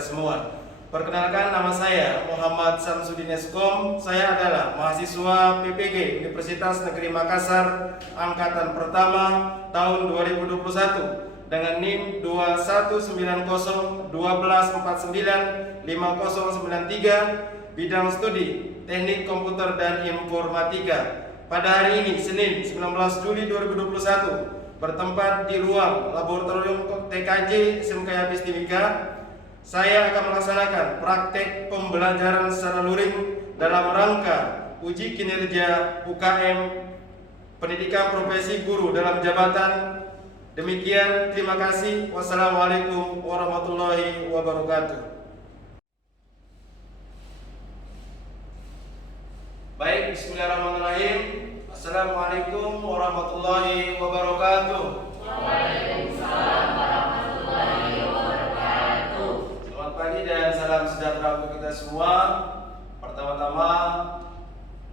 kita semua. Perkenalkan, nama saya Muhammad Samsudin Eskom. Saya adalah mahasiswa PPG Universitas Negeri Makassar Angkatan Pertama tahun 2021 dengan NIM 219012495093, bidang studi Teknik Komputer dan Informatika. Pada hari ini, Senin 19 Juli 2021, bertempat di ruang Laboratorium TKJ SMK Yapis Timika, saya akan melaksanakan praktek pembelajaran secara luring dalam rangka uji kinerja UKM Pendidikan Profesi Guru dalam Jabatan. Demikian, terima kasih. Wassalamualaikum warahmatullahi wabarakatuh. Baik, bismillahirrahmanirrahim. Assalamualaikum warahmatullahi wabarakatuh. Waalaikumsalam warahmatullahi wabarakatuh. Selamat pagi dan salam sejahtera untuk kita semua. Pertama-tama,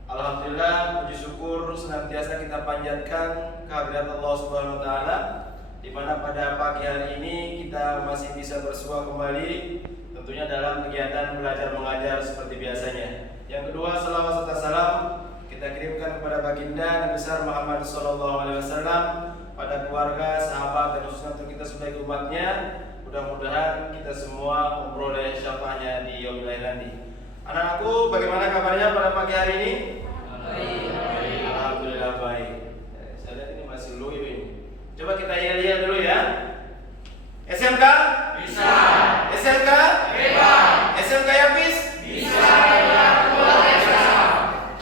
alhamdulillah, puji syukur senantiasa kita panjatkan kehadirat Allah Subhanahu wa taala, di mana pada pagi hari ini kita masih bisa bersua kembali tentunya dalam kegiatan belajar mengajar seperti biasanya. Yang kedua, selawat serta salam kita kirimkan kepada baginda Nabi besar Muhammad SAW, pada keluarga, sahabat, dan khususnya untuk kita sebagai umatnya. Mudah-mudahan kita semua memperoleh syafaatnya di yaumil akhir nanti. Anak-anakku, bagaimana kabarnya pada pagi hari ini? Baik. Alhamdulillah baik. Saya lihat ini masih low ini. Coba kita lihat dulu ya. SMK? Bisa. SMK? Hebat. SMK Yapis? Bisa. Luar biasa.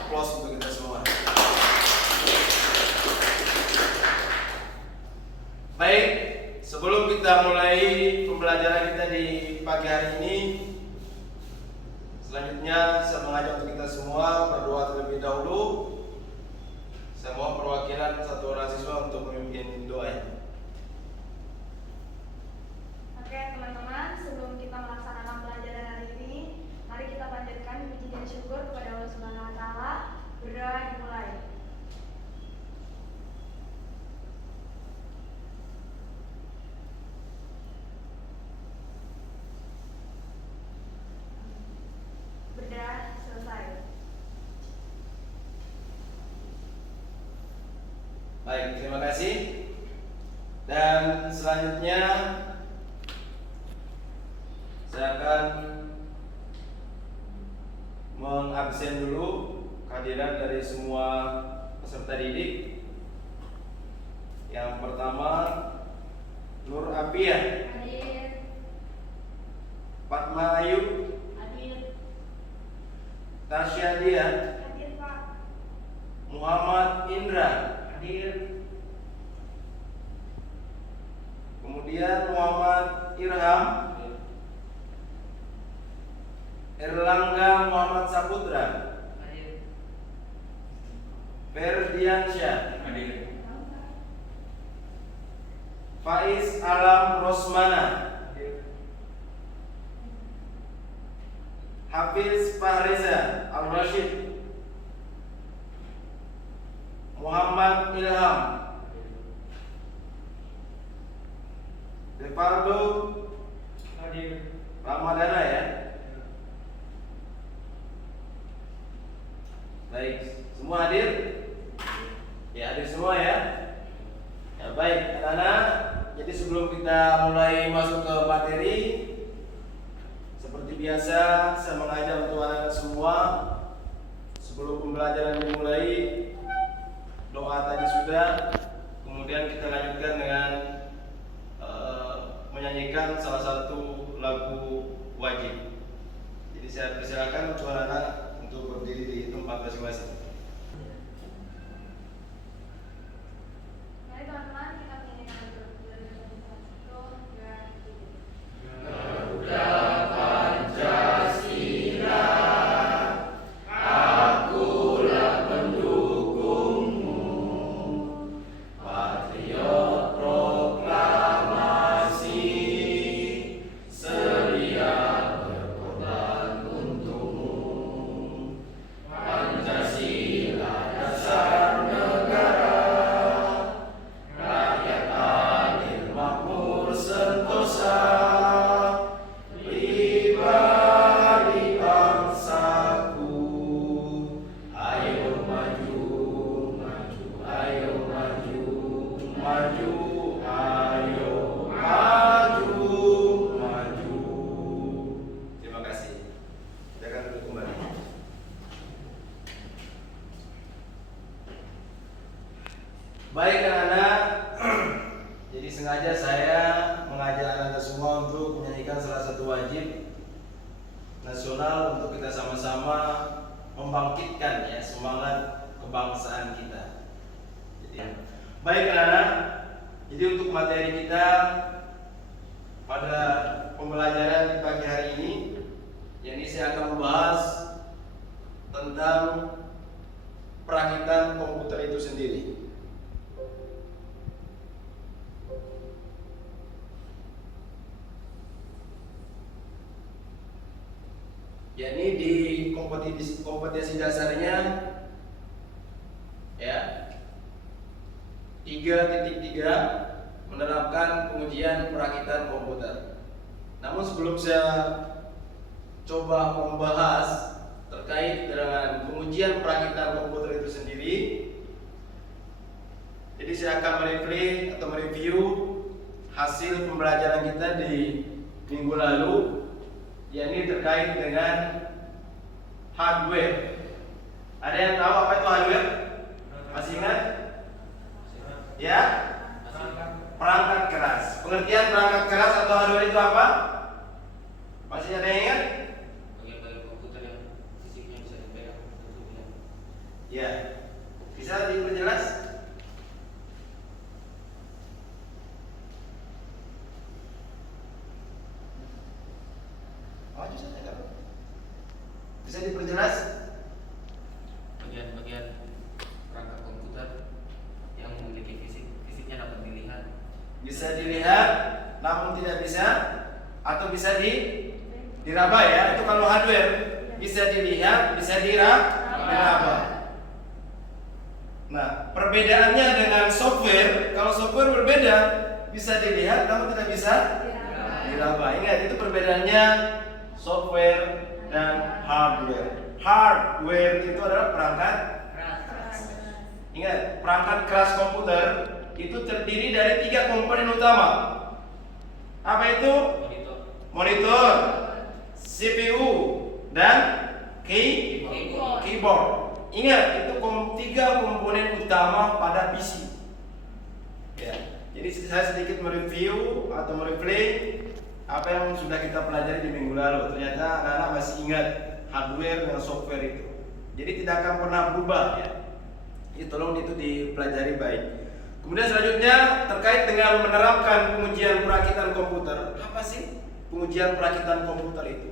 Applause untuk kita semua. Baik, sebelum kita mulai pembelajaran kita di pagi hari ini, selanjutnya saya mengajak untuk kita semua berdoa terlebih dahulu. Saya mohon perwakilan satu orang siswa untuk memimpin doa. Oke teman-teman, sebelum kita melaksanakan pelajaran hari ini, mari kita panjatkan puji dan syukur kepada Allah Subhanahu wa taala. Berdoa dimulai. Berdoa selesai. Baik, terima kasih. Dan selanjutnya saya akan mengabsen dulu kehadiran dari semua peserta didik. Yang pertama, Nur Apiah, Hadir. Fatma Ayu, Hadir. Tasya Dia, Hadir Pak. Muhammad Indra, Hadir. kemudian Muhammad Irham, Erlangga Muhammad Saputra, Hadir. Ferdiansyah, Hadir. Faiz Alam Rosmana, Hadir. Hafiz Fahreza Al-Rashid, Muhammad Ilham, Devaldo Hadir. Ramadana ya. Baik, semua hadir? Ya, hadir semua ya. Ya baik, anak-anak. Jadi sebelum kita mulai masuk ke materi, seperti biasa saya mengajak untuk anak-anak semua, sebelum pembelajaran dimulai, doa tadi sudah, kemudian kita lanjutkan dengan menyanyikan salah satu lagu wajib. Jadi saya persilakan untuk anak-anak untuk berdiri di tempat masing-masing. Mari teman-teman kita menyanyikan lagu belajar satu, dua, tiga. Garuda Pancasila, akulah pendukungmu, patriot proklamasi, sedia berkorban untukmu. Pancasila Baik anak-anak, jadi sengaja saya mengajak anak-anak semua untuk menyanyikan salah satu wajib nasional untuk kita sama-sama membangkitkan ya semangat kebangsaan kita. Jadi, baik anak-anak, jadi untuk materi kita pada pembelajaran di pagi hari ini, yakni saya akan membahas tentang perakitan komputer itu sendiri. Yakni di kompetisi dasarnya ya 3.3 menerapkan pengujian perakitan komputer. Namun sebelum saya coba membahas terkait dengan pengujian perakitan komputer itu sendiri, jadi saya akan mereview hasil pembelajaran kita di minggu lalu, yakni terkait dengan hardware. Ada yang tahu apa itu hardware? Masih ingat? Ya? Perangkat keras. Pengertian perangkat keras atau hardware itu apa? Masih ada yang ingat? Bagian-bagian komputer yang fisiknya bisa dipegang bentuknya. Ya. Bisa diperjelas? Maju saja kan? Bisa diperjelas? Bagian-bagian perangkat komputer yang memiliki fisiknya dapat dilihat. Bisa dilihat, namun tidak bisa, atau bisa diraba ya. Itu kalau hardware bisa dilihat, bisa diraba. Nah, perbedaannya dengan software, kalau software berbeda, bisa dilihat namun tidak bisa diraba. Ingat, itu perbedaannya software dan hardware. Hardware itu adalah perangkat keras. Ingat, perangkat keras komputer itu terdiri dari 3 komponen utama. Apa itu? Monitor, CPU, dan keyboard. Ingat, itu 3 komponen utama pada PC. Ya. Jadi saya sedikit mereview atau mereplay apa yang sudah kita pelajari di minggu lalu. Ternyata anak-anak masih ingat hardware dan software itu. Jadi tidak akan pernah berubah ya. Jadi tolong itu dipelajari baik. Kemudian selanjutnya terkait dengan menerapkan pengujian perakitan komputer. Apa sih pengujian perakitan komputer itu?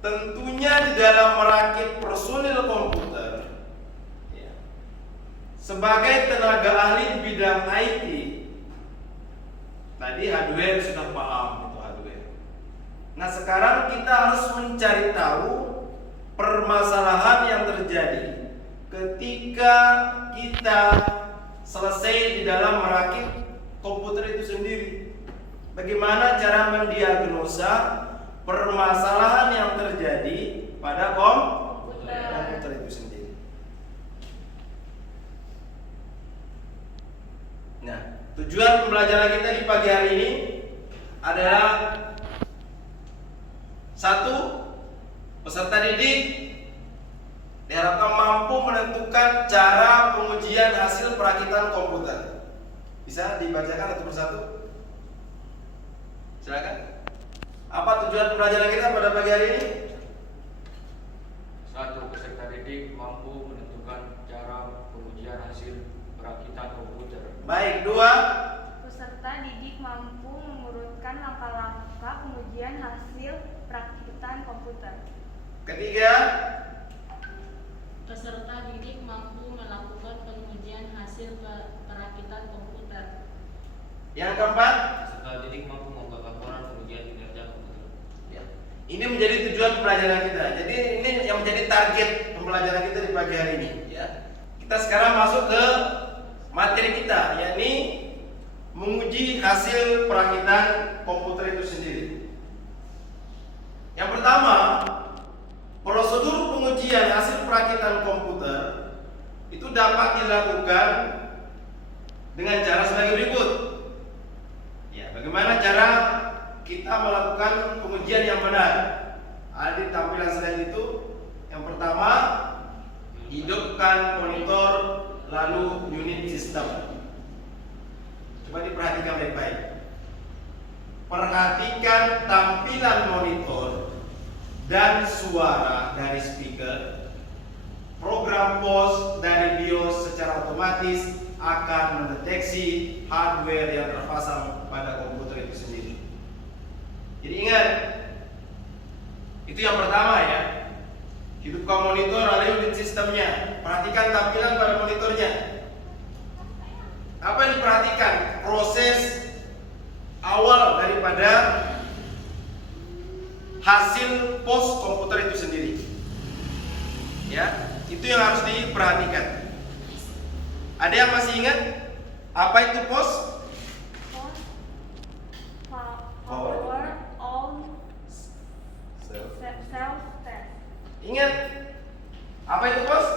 Tentunya di dalam merakit personil komputer ya, sebagai tenaga ahli di bidang IT. Tadi hardware sudah paham itu hardware. Nah sekarang kita harus mencari tahu permasalahan yang terjadi ketika kita selesai di dalam merakit komputer itu sendiri. Bagaimana cara mendiagnosa permasalahan yang terjadi pada komputer itu sendiri. Nah, tujuan pembelajaran kita di pagi hari ini adalah 1. Peserta didik diharapkan mampu menentukan cara pengujian hasil perakitan komputer. Bisa dibacakan satu persatu? Silakan. Apa tujuan pembelajaran kita pada pagi hari ini? 1. Peserta didik mampu menentukan cara pengujian hasil perakitan komputer. Baik. 2. Peserta didik mampu mengurutkan langkah-langkah pengujian hasil perakitan komputer. 3. Peserta didik mampu melakukan pengujian hasil perakitan komputer. Yang 4. Peserta didik mampu membuat laporan pengujian kinerja komputer. Ya. Ini menjadi tujuan pembelajaran kita. Jadi ini yang menjadi target pembelajaran kita di pagi hari ini. Ya. Kita sekarang masuk ke materi kita, yakni menguji hasil perakitan komputer itu sendiri. Yang pertama, prosedur pengujian hasil perakitan komputer itu dapat dilakukan dengan cara sebagai berikut. Ya, bagaimana cara kita melakukan pengujian yang benar? Ada di tampilan slide itu. Yang pertama, hidupkan monitor lalu unit system. Coba diperhatikan baik-baik. Perhatikan tampilan monitor dan suara dari speaker. Program POS dari BIOS secara otomatis akan mendeteksi hardware yang terpasang pada komputer itu sendiri. Jadi ingat, itu yang pertama ya. Hidupkan monitor lalu unit sistemnya. Perhatikan tampilan pada monitornya. Apa yang diperhatikan? Proses awal daripada hasil POS komputer itu sendiri. Ya, itu yang harus diperhatikan. Ada yang masih ingat apa itu POS? Power on self test. Ingat apa itu POS?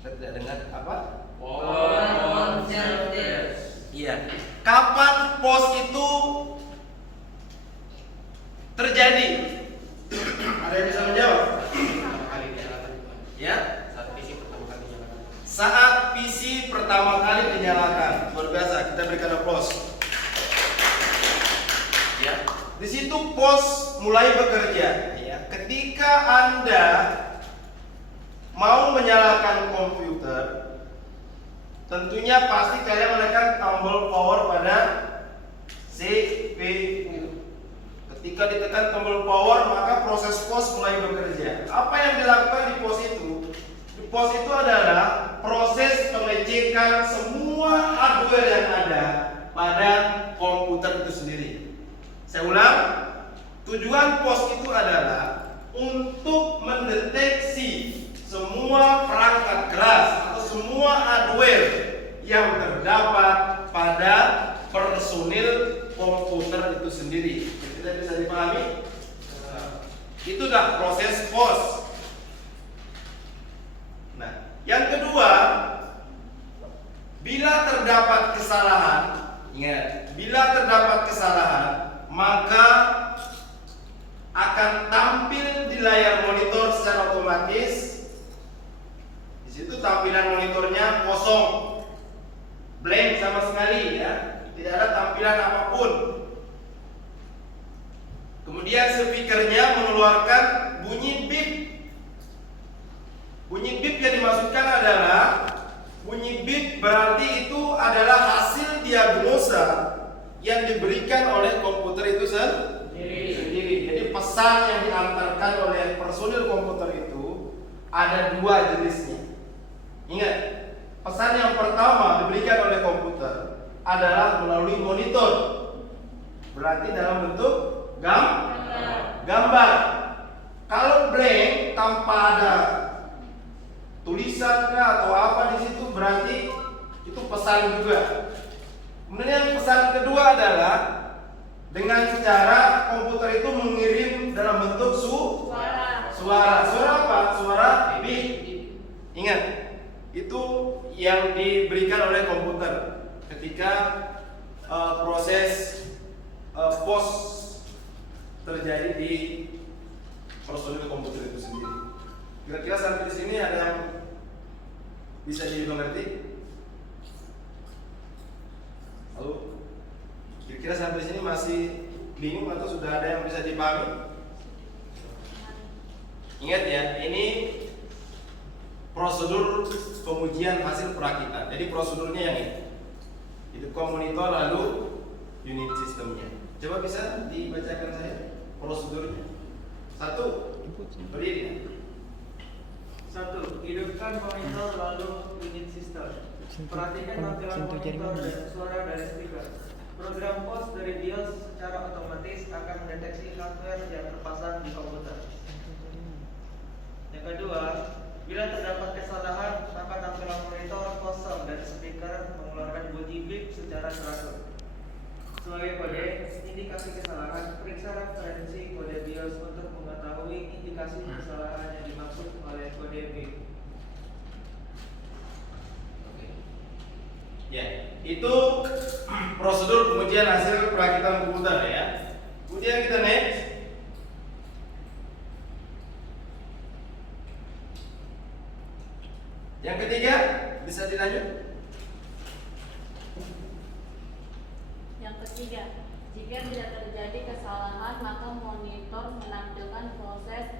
Saya tidak dengar apa? Iya. Kapan POS itu terjadi? Ada yang bisa menjawab? Ya? Saat PC pertama kali dinyalakan. Luar biasa, kita berikan aplaus. Ya. Di situ POS mulai bekerja. Ya. Ketika Anda mau menyalakan komputer, tentunya pasti kalian menekan tombol power pada CPU. Ketika ditekan tombol power, maka proses POS mulai bekerja. Apa yang dilakukan di POS itu? Di POS itu adalah proses pengecekan semua hardware yang ada pada komputer itu sendiri. Saya ulang, tujuan POS itu adalah untuk mendeteksi semua perangkat keras atau semua hardware yang terdapat pada personil komputer itu sendiri. Kita bisa dipahami? Itu dah proses POS. Nah, yang kedua, bila terdapat kesalahan, ingat, bila terdapat kesalahan, maka akan tampil di layar monitor secara otomatis. Di situ tampilan monitornya kosong, blank sama sekali ya, tidak ada tampilan apapun. Kemudian speakernya mengeluarkan bunyi bip. Bunyi bip yang dimaksudkan adalah bunyi bip berarti itu adalah hasil diagnosa yang diberikan oleh komputer itu sendiri. Jadi pesan yang diantarkan oleh personil komputer itu ada dua jenisnya. Ingat, pesan yang pertama diberikan oleh komputer adalah melalui monitor. Berarti dalam bentuk gambar. Kalau blank tanpa ada tulisan atau apa di situ berarti itu pesan juga. Kemudian pesan kedua adalah dengan cara komputer itu mengirim dalam bentuk suara. Suara apa? Suara bip. Ingat, itu yang diberikan oleh komputer ketika proses POS terjadi di personil komputer itu sendiri. Kira-kira sampai di sini ada yang bisa dimengerti? Halo? Kira-kira sampai di sini masih bingung atau sudah ada yang bisa dipahami? Ingat ya, ini prosedur pengujian hasil perakitan. Jadi prosedurnya yang ini. Hidupkan monitor lalu unit sistemnya. Coba bisa dibacakan saya prosedurnya. 1. Berdiri. 1. Hidupkan monitor lalu unit sistem. Perhatikan tampilan monitor dan suara dari speaker. Program POS dari BIOS secara otomatis akan mendeteksi hardware yang terpasang di komputer. Yang kedua, bila terdapat kesalahan, maka tampilan monitor kosong dan speaker mengeluarkan bunyi bip secara teratur. Sebagai kode indikasi kesalahan, periksa referensi kode BIOS untuk mengetahui indikasi kesalahan yang dimaksud oleh kode bip. Ya, itu prosedur pengujian hasil perakitan komputer ya. Kemudian kita next. Yang ketiga, bisa dilanjut. Yang ketiga, jika tidak terjadi kesalahan, maka monitor menampilkan proses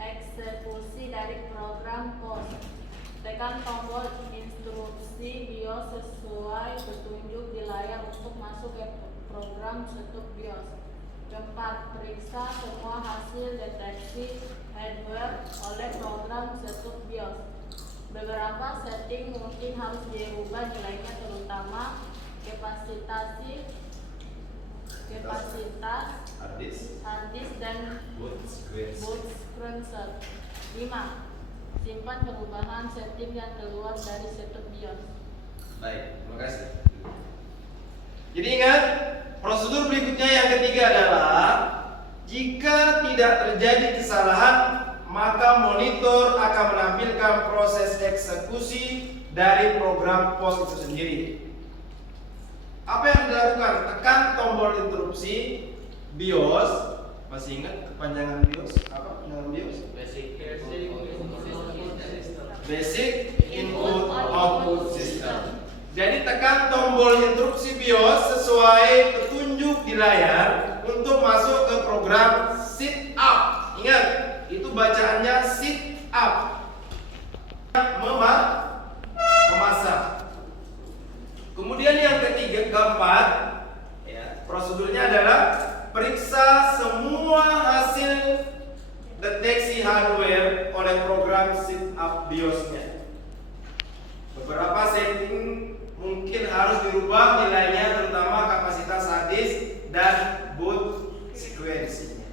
eksekusi dari program POS. Tekan tombol instruksi BIOS sesuai petunjuk di layar untuk masuk ke program setup BIOS. Keempat, periksa semua hasil deteksi hardware oleh program setup BIOS. Beberapa setting mungkin harus dirubah nilainya, terutama kapasitas hard disk dan boot screen. 5. Simpan perubahan setting yang keluar dari setup BIOS. Baik, terima kasih. Jadi ingat, prosedur berikutnya yang ketiga adalah jika tidak terjadi kesalahan, maka monitor akan menampilkan proses eksekusi dari program POS itu sendiri. Apa yang dilakukan? Tekan tombol interupsi BIOS. Masih ingat kepanjangan BIOS? Apa kepanjangan BIOS? Basic Input Output System. Jadi tekan tombol interupsi BIOS sesuai petunjuk di layar untuk masuk ke program sit up. Ingat, itu bacaannya sit up. Memasak. Kemudian yang keempat, ya, prosedurnya adalah periksa semua hasil deteksi hardware oleh program sit up BIOS-nya. Beberapa setting mungkin harus dirubah nilainya, terutama kapasitas hard disk dan boot sequence-nya.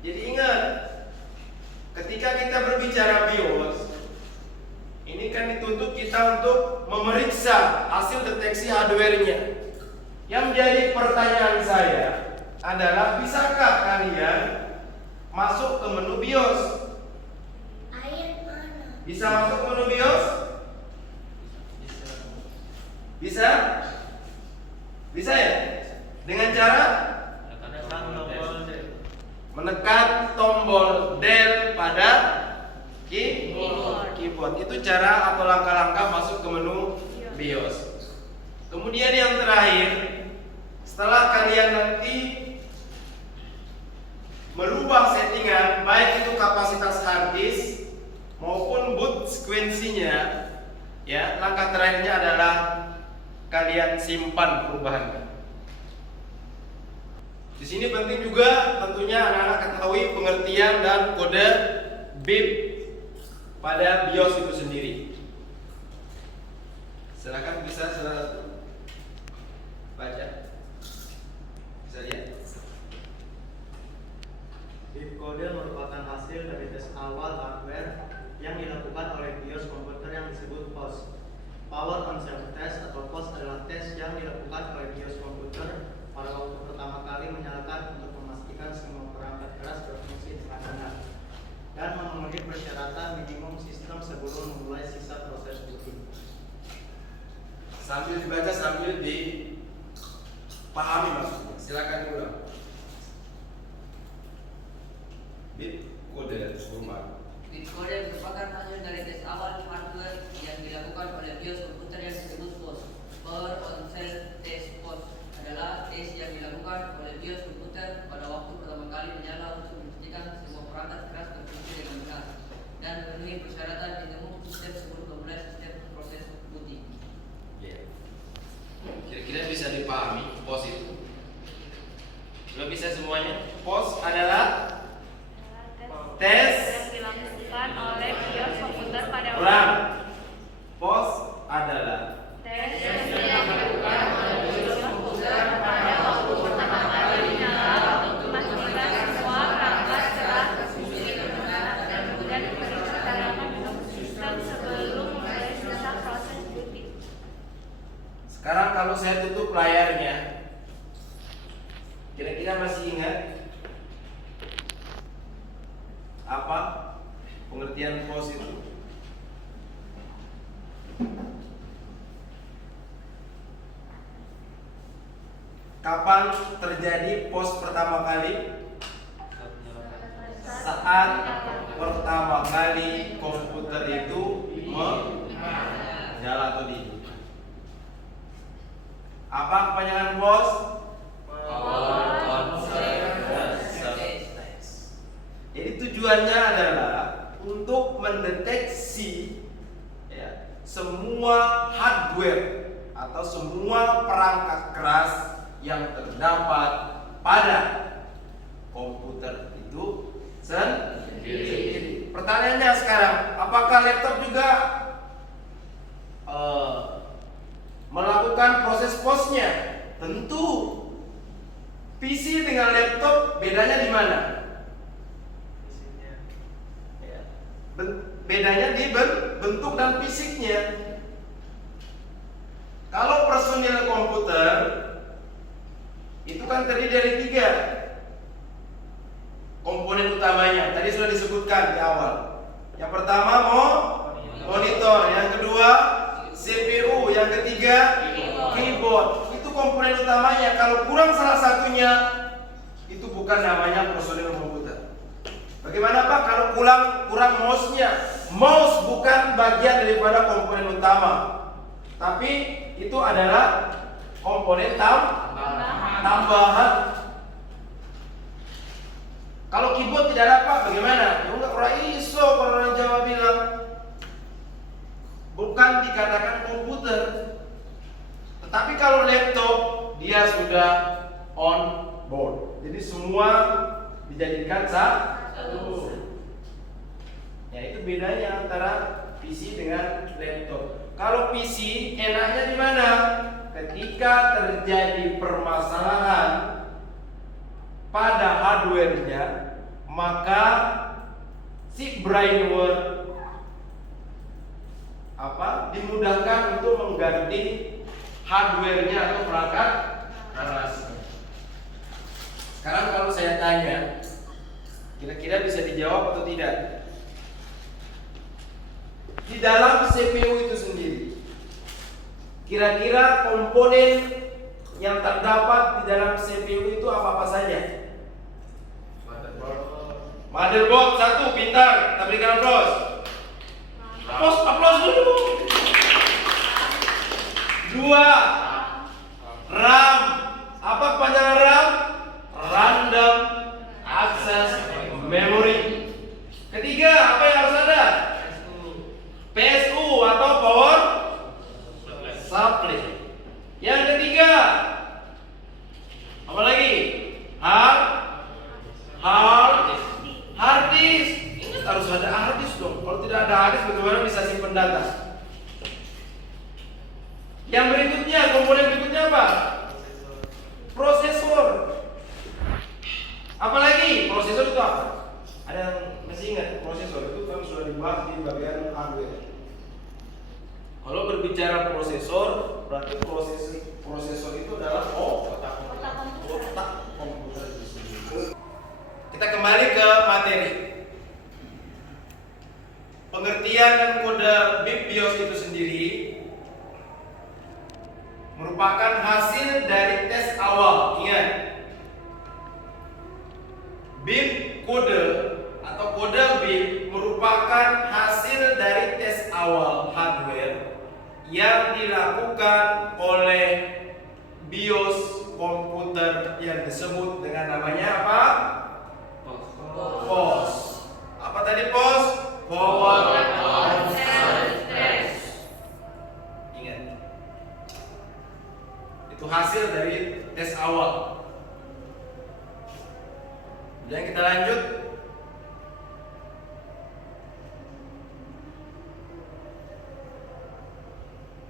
Jadi ingat, ketika kita berbicara BIOS, ini kan dituntut kita untuk memeriksa hasil deteksi hardware-nya. Yang menjadi pertanyaan saya adalah, bisakah kalian masuk ke menu BIOS? Bisa masuk ke menu BIOS? Bisa? Bisa ya? Dengan cara menekan tombol del pada keyboard. Itu cara atau langkah-langkah masuk ke menu BIOS. Kemudian yang terakhir, setelah kalian nanti merubah settingan, baik itu kapasitas hard disk maupun boot sequence-nya, ya, langkah terakhirnya adalah kalian simpan perubahannya. Di sini penting juga tentunya anak-anak ketahui pengertian dan kode bit pada BIOS itu sendiri. Silakan bisa baca. Bisa lihat. Bit kode merupakan hasil dari tes awal hardware yang dilakukan oleh BIOS komputer yang disebut POS. Power on self test atau POS adalah tes yang dilakukan oleh BIOS komputer pada waktu pertama kali menyalakan untuk memastikan semua perangkat keras berfungsi dengan benar dan memenuhi persyaratan minimum sistem sebelum memulai sisa proses booting. Sambil dibaca sambil dipahami maksudnya. Silakan diulang. Bit kode rumah. Bit kode merupakan hasil dari tes awal hardware yang dilakukan oleh BIOS komputer yang disebut POS. Power on cell test POS adalah tes yang dilakukan oleh BIOS komputer pada waktu pertama kali menyala untuk memastikan semua perangkat keras berfungsi dengan benar dan memenuhi persyaratan minimum sistem sebelum memulai sistem proses booting. Kira-kira bisa dipahami POS itu? Sudah bisa semuanya? POS adalah tes yang dilakukan oleh BIOS komputer pada ulang. POS adalah tes yang dilakukan oleh BIOS komputer pada waktu pertama kali menyala untuk memastikan semua perangkat keras berfungsi dengan benar dan kemudian persyaratan minimum sistem sebelum memulai sisa proses booting. Sekarang kalau saya tutup layarnya, kira-kira masih ingat apa pengertian POS itu? Kapan terjadi POS pertama kali? Saat pertama kali komputer itu Menyala atau di. Apa kepanjangan POS? Jadi tujuannya adalah untuk mendeteksi ya, semua hardware atau semua perangkat keras yang terdapat pada komputer itu sendiri. Pertanyaannya sekarang, apakah laptop juga melakukan proses POS-nya? Tentu. PC dengan laptop bedanya di mana? Bedanya di bentuk dan fisiknya. Kalau personil komputer itu kan terdiri dari 3 komponen utamanya. Tadi sudah disebutkan di awal. Yang pertama monitor, yang kedua CPU, yang ketiga keyboard. Itu komponen utamanya. Kalau kurang salah satunya, itu bukan namanya personil komputer. Bagaimana Pak kalau kurang mouse-nya? Mouse bukan bagian daripada komponen utama, tapi itu adalah komponen tambahan. Kalau keyboard tidak ada Pak, bagaimana? Ya enggak, orang iso, kalau orang Jawa bilang bukan dikatakan komputer. Tetapi kalau laptop dia sudah on board. Jadi semua dijadikan satu. Ya itu bedanya antara PC dengan laptop. Kalau PC enaknya di mana? Ketika terjadi permasalahan pada hardware-nya, maka si brainware dimudahkan untuk mengganti hardware-nya atau perangkat kerasnya. Sekarang kalau saya tanya, kira-kira bisa dijawab atau tidak? Di dalam CPU itu sendiri, kira-kira komponen yang terdapat di dalam CPU itu apa-apa saja? Motherboard 1, pintar, kita berikan aplaus. Aplaus dulu. 2, RAM. Apa kepanjangan RAM? Random Access Memory. Ketiga, apa yang harus ada? PSU atau Power Supply. Yang ketiga, apa lagi? Hard disk. Ingat harus ada hard disk dong. Kalau tidak ada hard disk, bagaimana bisa simpan data? Yang berikutnya, komponen berikutnya apa? Prosesor. Apalagi prosesor itu apa? Ada yang masih ingat prosesor itu kan sudah dibahas di bagian hardware. Kalau berbicara prosesor, berarti prosesor itu adalah otak komputer itu sendiri. Kita kembali ke materi. Pengertian dan kode bit BIOS itu sendiri merupakan hasil dari tes awal. Ingat, bit kode atau kode bit merupakan hasil dari tes awal hardware yang dilakukan oleh BIOS komputer yang disebut dengan namanya apa? POS. Apa tadi POS? Power on Cell Test. Ingat, itu hasil dari tes awal. Kemudian kita lanjut.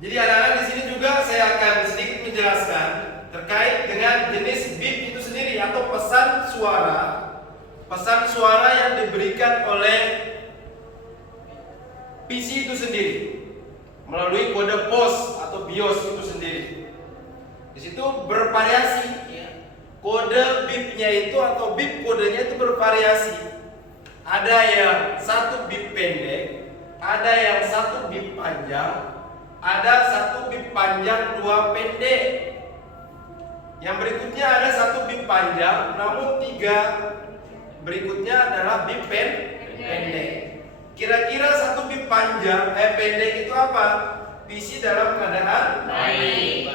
Jadi anak-anak di sini juga saya akan sedikit menjelaskan terkait dengan jenis bit itu sendiri atau pesan suara yang diberikan oleh PC itu sendiri melalui kode POS atau BIOS itu sendiri. Di situ bervariasi. Kode bitnya itu atau bit kodenya itu bervariasi. Ada yang 1 bit pendek, ada yang 1 bit panjang, ada 1 bit panjang, 2 pendek. Yang berikutnya ada 1 bit panjang, namun 3 berikutnya adalah bit pendek. Kira-kira satu bit pendek itu apa? PC dalam keadaan Baik.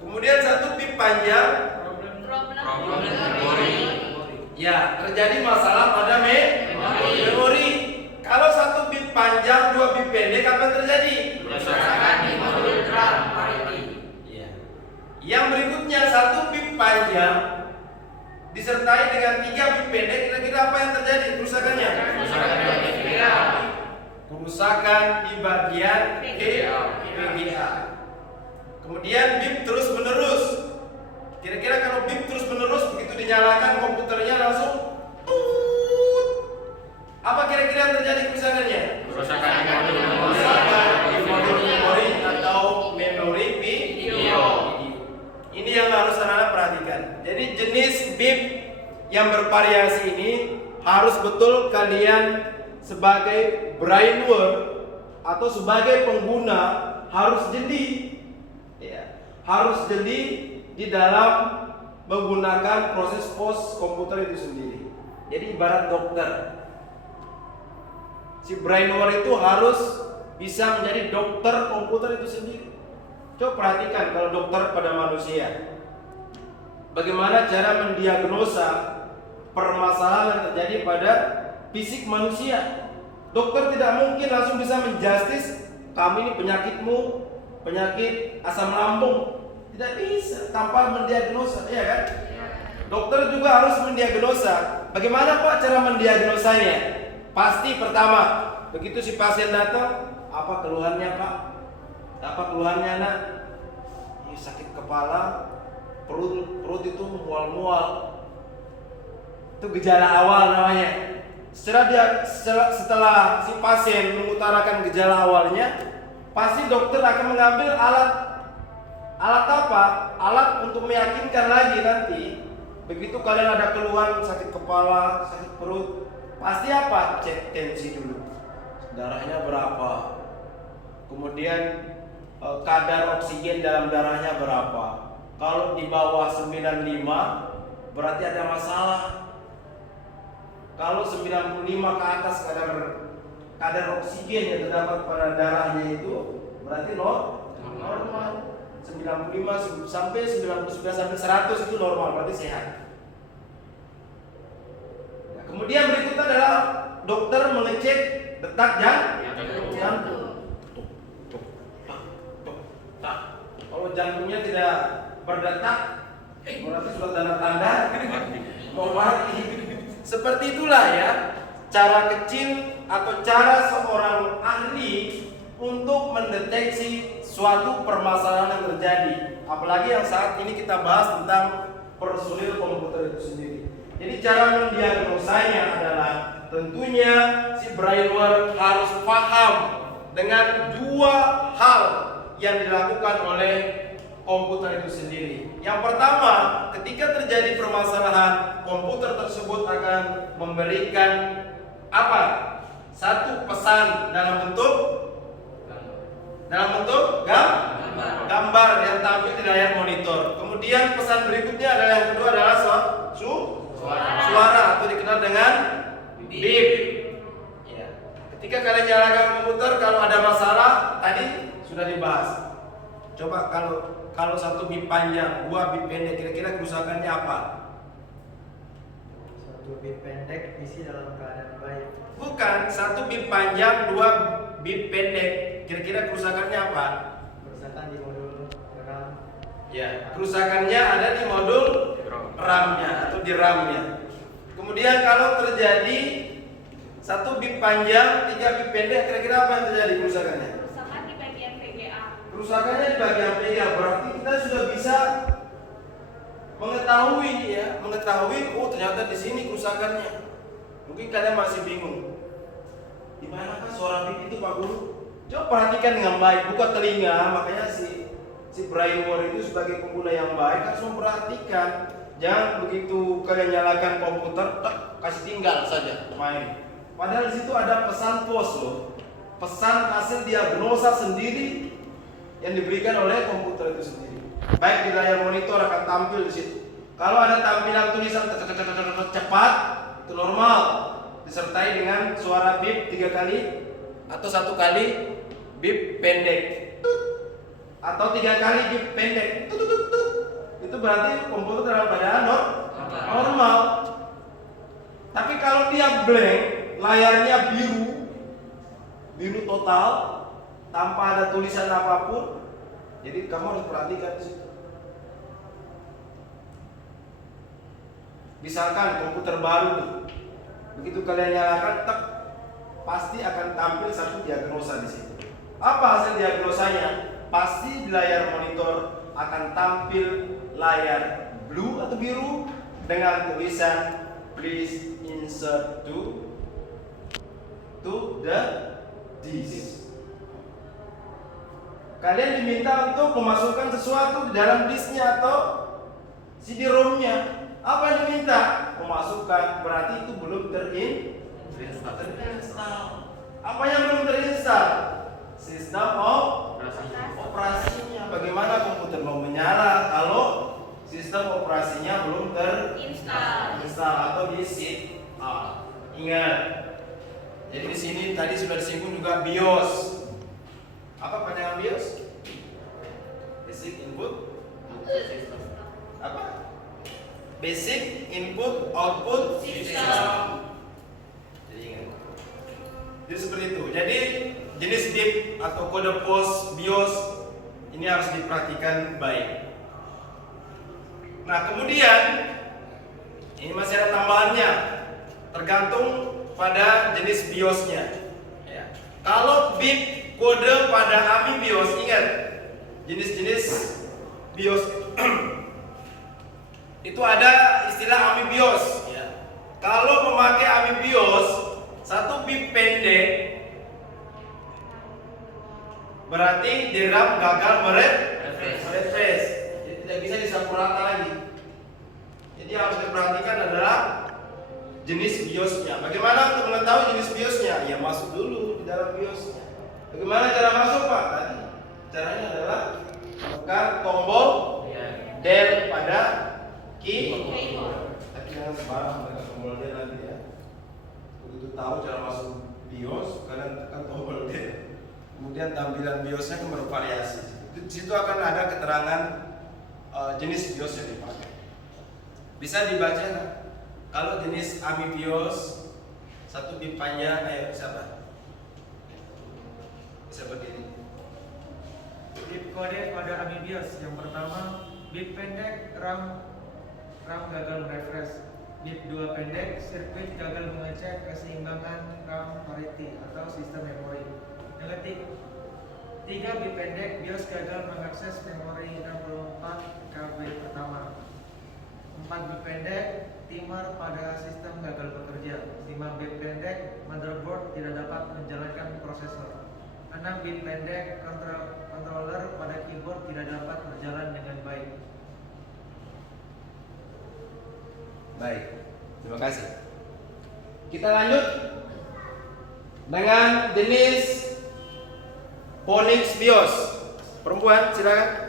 Kemudian satu bit panjang, Problem ya terjadi masalah pada memori. Kalau satu bit panjang, dua bit pendek, apa yang terjadi? Kerusakan di modul RAM parity. Ya. Yang berikutnya satu bit panjang disertai dengan 3 bit pendek, kira-kira apa yang terjadi kerusakannya? Kerusakan di bagian VGA. Kemudian bit terus menerus. Kira-kira kalau bit terus menerus begitu dinyalakan komputernya langsung tut. Apa kira-kira yang terjadi kerusakannya? Kerusakan Kerusakan di modul memori atau memori video. Ini yang harus anak-anak perhatikan. Jadi jenis bit yang bervariasi ini harus betul kalian sebagai brainware atau sebagai pengguna harus jeli, ya, harus jeli di dalam menggunakan proses pos komputer itu sendiri. Jadi ibarat dokter, si brainware itu harus bisa menjadi dokter komputer itu sendiri. Coba perhatikan kalau dokter pada manusia, bagaimana cara mendiagnosa permasalahan yang terjadi pada fisik manusia. Dokter tidak mungkin langsung bisa menjustis kamu ini penyakitmu penyakit asam lambung, tidak bisa tanpa mendiagnosa, ya kan? Dokter juga harus mendiagnosa. Bagaimana Pak cara mendiagnosanya? Pasti pertama, begitu si pasien datang, apa keluhannya Pak? Apa keluhannya nak? Ya, sakit kepala, perut itu mual-mual. Itu gejala awal namanya. Setelah si pasien mengutarakan gejala awalnya, pasti dokter akan mengambil alat apa? Alat untuk meyakinkan lagi nanti. Begitu kalian ada keluhan sakit kepala, sakit perut, pasti apa? Cek tensi dulu. Darahnya berapa? Kemudian kadar oksigen dalam darahnya berapa? Kalau di bawah 95 berarti ada masalah. Kalau 95 ke atas kadar oksigen yang terdapat pada darahnya itu berarti normal. 95 sampai 99 sampai 100 itu normal, berarti sehat. Nah, kemudian berikutnya adalah dokter mengecek detak jantung. Kalau jantungnya tidak berdetak, berarti sudah tanda-tanda mau mati. Seperti itulah ya cara kecil atau cara seorang ahli untuk mendeteksi suatu permasalahan yang terjadi. Apalagi yang saat ini kita bahas tentang personil komputer itu sendiri. Jadi cara mendiagnosanya adalah tentunya si brainware harus paham dengan dua hal yang dilakukan oleh komputer itu sendiri. Yang pertama, ketika terjadi permasalahan, komputer tersebut akan memberikan apa? Satu pesan dalam bentuk gambar yang tampil di layar monitor. Kemudian pesan berikutnya adalah yang kedua adalah suara atau dikenal dengan beep. Ya. Ketika kalian nyalakan komputer, kalau ada masalah tadi sudah dibahas. Coba kalau satu bit panjang, dua bit pendek, kira-kira kerusakannya apa? Satu bit pendek isi dalam keadaan baik. Bukan, satu bit panjang, dua bit pendek, kira-kira kerusakannya apa? Kerusakan di modul RAM. Ya, kerusakannya ada di modul RAM-nya atau di RAM-nya. Kemudian kalau terjadi satu bit panjang, tiga bit pendek, kira-kira apa yang terjadi kerusakannya? Kerusakan di bagian VGA. Kerusakannya di bagian VGA, berarti kita sudah bisa mengetahui oh ternyata di sini kerusakannya. Mungkin kalian masih bingung. Di mana kan suara bit itu Pak Guru? Coba perhatikan dengan baik, buka telinga. Makanya si brainware itu sebagai pengguna yang baik harus memperhatikan. Jangan begitu kalian nyalakan komputer, kasih tinggal saja main. Padahal di situ ada pesan pos loh. Pesan hasil diagnosa sendiri yang diberikan oleh komputer itu sendiri. Baik di layar monitor akan tampil di situ. Kalau ada tampilan tulisan cepat, itu normal. Di disertai dengan suara bip 3 kali atau 1 kali bip pendek atau 3 kali bip pendek. Itu berarti komputer dalam keadaan normal. Tapi kalau dia blank, layarnya biru total tanpa ada tulisan apapun, jadi kamu harus perhatikan di situ. Misalkan komputer baru tuh, begitu kalian nyalakan, tek, pasti akan tampil satu diagnosa di situ. Apa hasil diagnosanya? Pasti di layar monitor akan tampil layar blue atau biru dengan tulisan please insert to the disk. Kalian diminta untuk memasukkan sesuatu di dalam disknya atau CD-ROM-nya. Apa yang diminta? Memasukkan, berarti itu belum terinstall. Apa yang belum terinstall? Sistem operasinya. Bagaimana komputer mau menyala kalau sistem operasinya belum terinstall atau di-sit? Ingat. Jadi di sini tadi sudah disinggung juga BIOS. Apa panjangan BIOS? Basic Input apa? Basic Input Output System. Jadi ingat. Jadi seperti itu. Jadi jenis bit atau kode pos BIOS ini harus diperhatikan baik. Nah kemudian ini masih ada tambahannya, tergantung pada jenis BIOSnya. Ya. Kalau bit kode pada AMI BIOS, ingat jenis-jenis BIOS itu ada istilah AMI BIOS. Ya. Kalau memakai AMI BIOS, satu bit pendek berarti DRAM gagal merefresh. Jadi tidak bisa disampurkan lagi. Jadi yang harus diperhatikan adalah jenis BIOSnya. Bagaimana untuk mengetahui jenis BIOSnya? Ya masuk dulu di dalam BIOSnya. Bagaimana cara masuk Pak? Tadi caranya adalah menekan tombol del pada keyboard. Tapi jangan sembarang menekan tombol del nanti ya. Begitu tahu cara masuk BIOS, kalian tekan tombol del. Kemudian tampilan BIOSnya akan bervariasi. Di situ akan ada keterangan jenis BIOS yang dipakai. Bisa dibaca nggak? Kalau jenis AMI BIOS satu bit panjang, ayo siapa? Bisa begini. Bit kode pada AMI BIOS yang pertama bit pendek RAM gagal merefresh. Bit 2 pendek sirkuit gagal mengecek keseimbangan RAM parity atau sistem memori. Yang ketiga 3 bit pendek BIOS gagal mengakses memori 64 KB pertama. 4 bit pendek timer pada sistem gagal bekerja. 5 bit pendek motherboard tidak dapat menjalankan prosesor. 6 bit pendek controller pada keyboard tidak dapat berjalan dengan baik. Baik, terima kasih. Kita lanjut dengan jenis Phoenix BIOS. Perempuan silakan.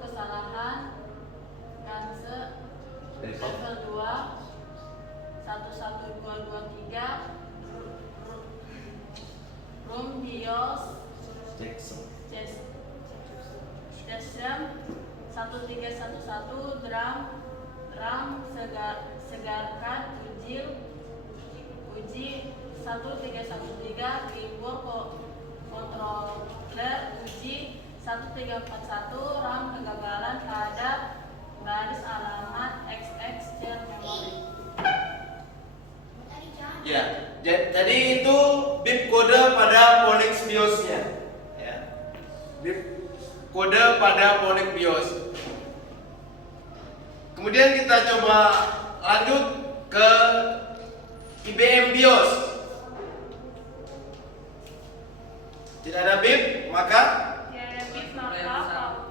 Kesalahan Ganse level 2 11223 room BIOS Jackson 1311 RAM segarkan uji 1313 keyboard controller uji 1341 RAM kegagalan pada baris alamat XX share memory. Ya, jadi itu bit kode pada Phoenix BIOS-nya. Ya. Bit kode pada Phoenix BIOS. Kemudian kita coba lanjut ke IBM BIOS. Tidak ada bit, maka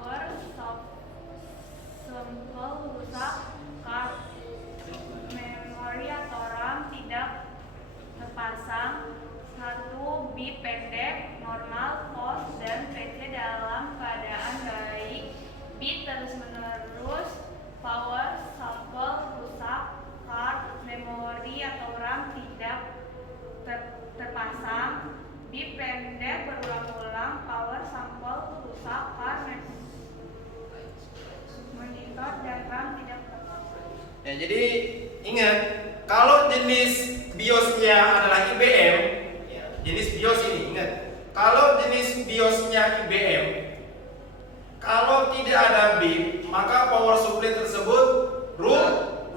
power simple rusak, card memori atau RAM tidak terpasang, 1 bit pendek normal, pos dan PC dalam keadaan pendek berulang-ulang, power sampel rusak, karena monitor dan RAM tidak terpasang. Ya, jadi ingat, kalau jenis BIOS-nya adalah IBM, ya, jenis BIOS ini ingat, kalau jenis BIOS-nya IBM, kalau tidak ada BIP, maka power supply tersebut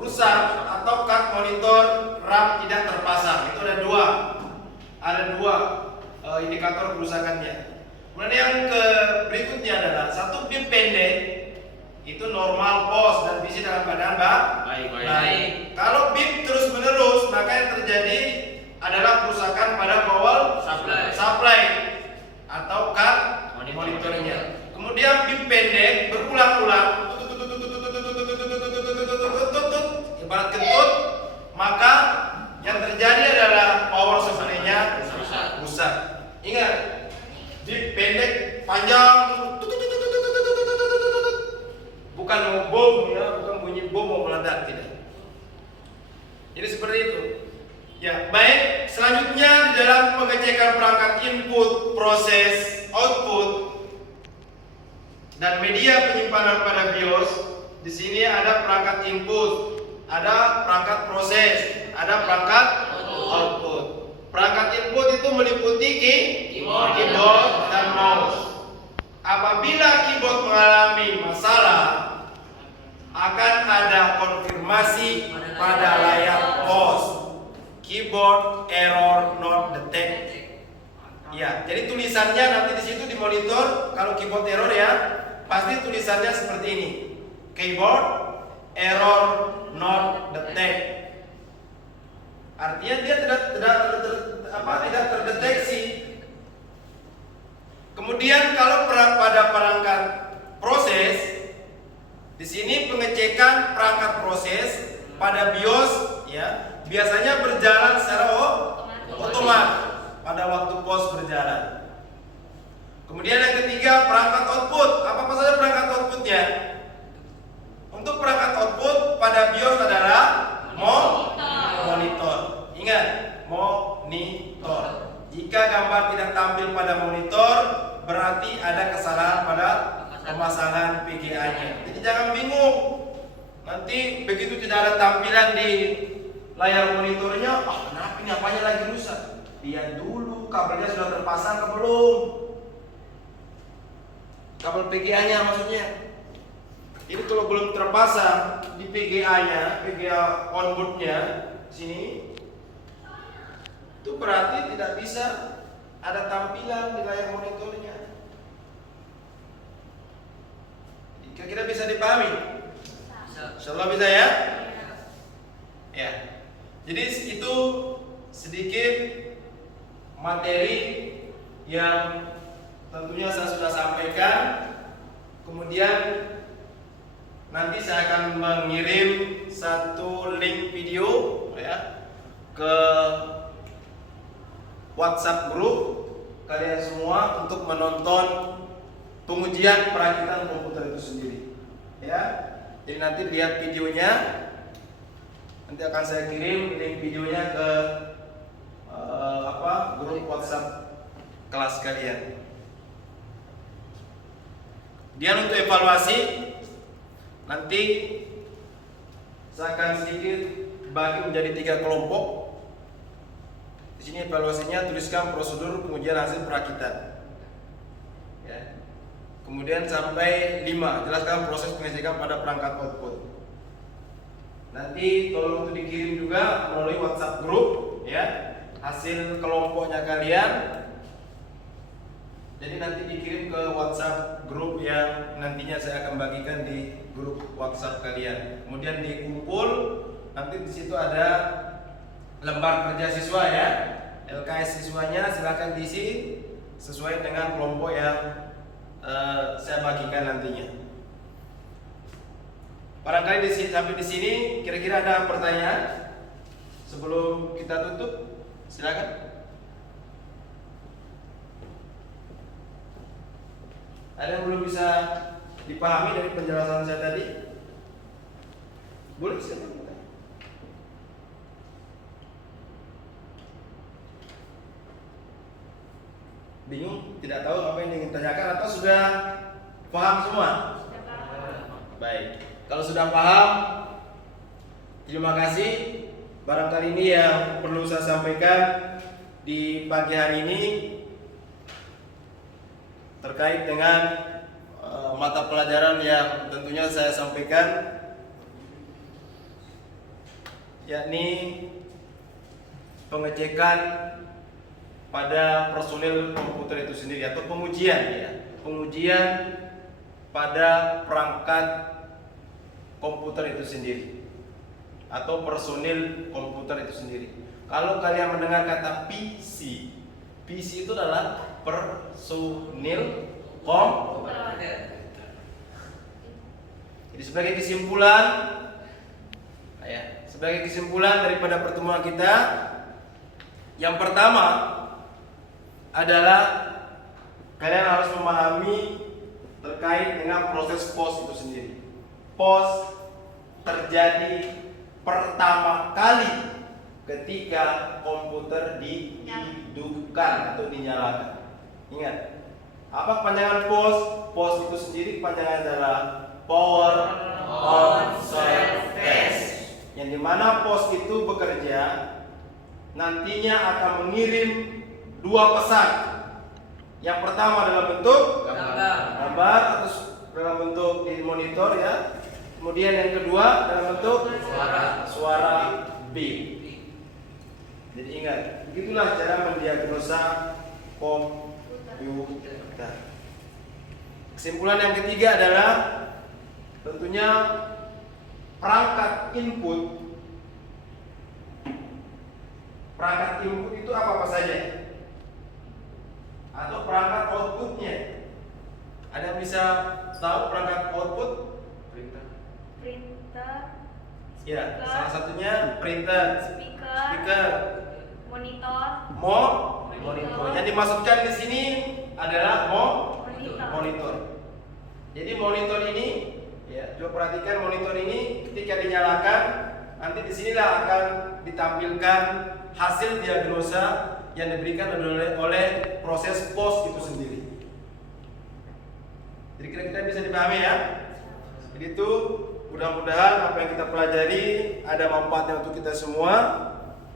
rusak atau card monitor RAM tidak terpasang. Itu ada dua indikator kerusakannya. Kemudian yang berikutnya adalah satu BIP pendek, itu normal pos dan PC dalam keadaan baik. Kalau BIP terus menerus, maka yang terjadi adalah kerusakan pada power supply atau card monitornya. Kemudian BIP pendek berulang-ulang, ibarat kentut, maka yang terjadi adalah power supply-nya rusak. Ingat, BIP pendek panjang, bukan mau bom ya, bukan bunyi bom mau meledak, tidak. Jadi seperti itu. Ya, baik. Selanjutnya di dalam pengecekan perangkat input, proses, output, dan media penyimpanan pada BIOS. Di sini ada perangkat input, ada perangkat proses, ada perangkat output. Perangkat input itu meliputi keyboard dan mouse. Apabila keyboard mengalami masalah, akan ada konfirmasi pada layar pos. Keyboard error not detected. Ya, jadi tulisannya nanti di situ di monitor, kalau keyboard error ya, pasti tulisannya seperti ini. Keyboard error not detected. Artinya dia tidak terdeteksi. Kemudian kalau pada perangkat proses, di sini pengecekan perangkat proses pada BIOS ya, biasanya berjalan secara otomatis pada waktu pos berjalan. Kemudian yang ketiga, perangkat output. Apa saja perangkat outputnya? Untuk perangkat output pada BIOS adalah monitor. Ingat, monitor. Jika gambar tidak tampil pada monitor, berarti ada kesalahan pada pemasangan PGA-nya. Jadi jangan bingung. Nanti begitu tidak ada tampilan di layar monitornya, kenapa ini apanya lagi rusak? Lihat dulu kabelnya sudah terpasang ke belum. Kabel PGA-nya maksudnya. Jadi kalau belum terpasang di PGA-nya, PGA onboard-nya sini, itu berarti tidak bisa ada tampilan di layar monitornya. Kira-kira bisa dipahami? Insyaallah bisa ya? Ya. Jadi itu sedikit materi yang tentunya saya sudah sampaikan. Kemudian nanti saya akan mengirim satu link video ya ke WhatsApp grup kalian semua untuk menonton pengujian perakitan komputer itu sendiri. Ya. Jadi nanti lihat videonya. Nanti akan saya kirim link videonya ke grup WhatsApp kelas kalian. Dia untuk evaluasi nanti saya akan sedikit bagi menjadi 3 kelompok. Di sini evaluasinya tuliskan prosedur pengujian hasil perakitan. Ya. Kemudian sampai 5 jelaskan proses pengecekan pada perangkat output. Nanti tolong itu dikirim juga melalui WhatsApp grup ya, hasil kelompoknya kalian. Jadi nanti dikirim ke WhatsApp grup yang nantinya saya akan bagikan di grup WhatsApp kalian. Kemudian dikumpul, nanti di situ ada lembar kerja siswa ya, LKS siswanya silakan diisi sesuai dengan kelompok yang saya bagikan nantinya. Barangkali sampai di sini kira-kira ada pertanyaan sebelum kita tutup, silakan. Ada yang belum bisa dipahami dari penjelasan saya tadi? Boleh silakan. bingung, tidak tahu apa yang ingin ditanyakan atau sudah paham semua? Baik, kalau sudah paham, terima kasih. Barangkali ini yang perlu saya sampaikan di pagi hari ini terkait dengan mata pelajaran yang tentunya saya sampaikan, yakni pengecekan pada personil komputer itu sendiri atau pengujian ya, pengujian pada perangkat komputer itu sendiri atau personil komputer itu sendiri. Kalau kalian mendengar kata PC, PC itu adalah personil komputer. Jadi sebagai kesimpulan daripada pertemuan kita, yang pertama adalah kalian harus memahami terkait dengan proses POS itu sendiri. POS terjadi pertama kali ketika komputer dihidupkan atau dinyalakan. Ingat, apa panjangan POS? POS itu sendiri panjangan adalah Power on Surface, yang dimana POS itu bekerja nantinya akan mengirim dua pesan. Yang pertama dalam bentuk gambar atau dalam bentuk di monitor ya. Kemudian yang kedua dalam bentuk suara beep. Jadi ingat, begitulah cara mendiagnosa komputer. Kesimpulan yang ketiga adalah tentunya perangkat input. Perangkat input itu apa saja? Atau perangkat outputnya? Ada yang bisa tahu perangkat output? Printer, Ya, salah satunya printer, speaker, monitor, monitor. Yang dimaksudkan di sini adalah monitor. Jadi monitor ini, ya, coba perhatikan monitor ini ketika dinyalakan, nanti disinilah akan ditampilkan hasil diagnosa yang diberikan oleh proses POS itu sendiri. Jadi kira-kira bisa dipahami ya. Begitu, mudah-mudahan apa yang kita pelajari ada manfaatnya untuk kita semua.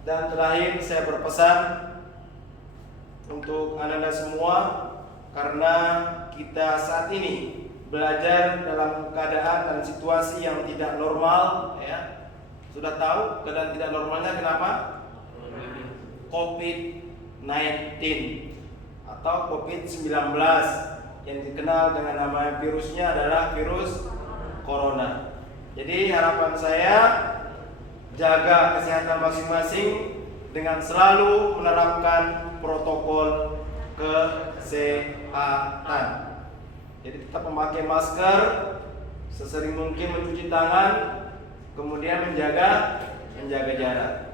Dan terakhir saya berpesan untuk anda semua, karena kita saat ini belajar dalam keadaan dan situasi yang tidak normal ya. Sudah tahu keadaan tidak normalnya kenapa? COVID-19 atau COVID-19 yang dikenal dengan nama virusnya adalah virus corona. Jadi harapan saya, jaga kesehatan masing-masing dengan selalu menerapkan protokol kesehatan. Jadi tetap memakai masker, sesering mungkin mencuci tangan, kemudian menjaga jarak.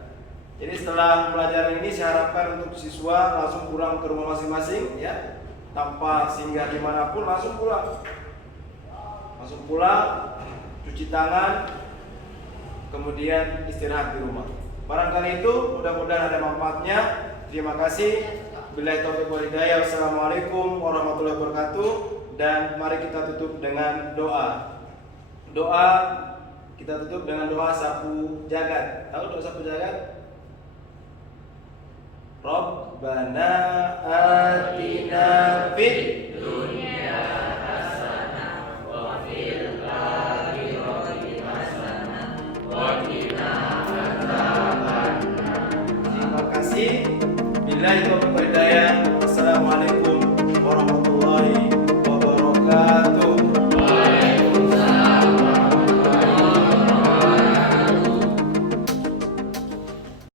Jadi setelah pelajaran ini saya harapkan untuk siswa langsung pulang ke rumah masing-masing ya, tanpa singgah dimanapun, langsung pulang, cuci tangan, kemudian istirahat di rumah. Barangkali itu mudah-mudahan ada manfaatnya. Terima kasih. Billahi taufiq wal hidayah. Wassalamualaikum warahmatullahi wabarakatuh. Dan mari kita tutup dengan doa. Kita tutup dengan doa sapu jagat. Tahu doa sapu jagat? Rabbana atina fid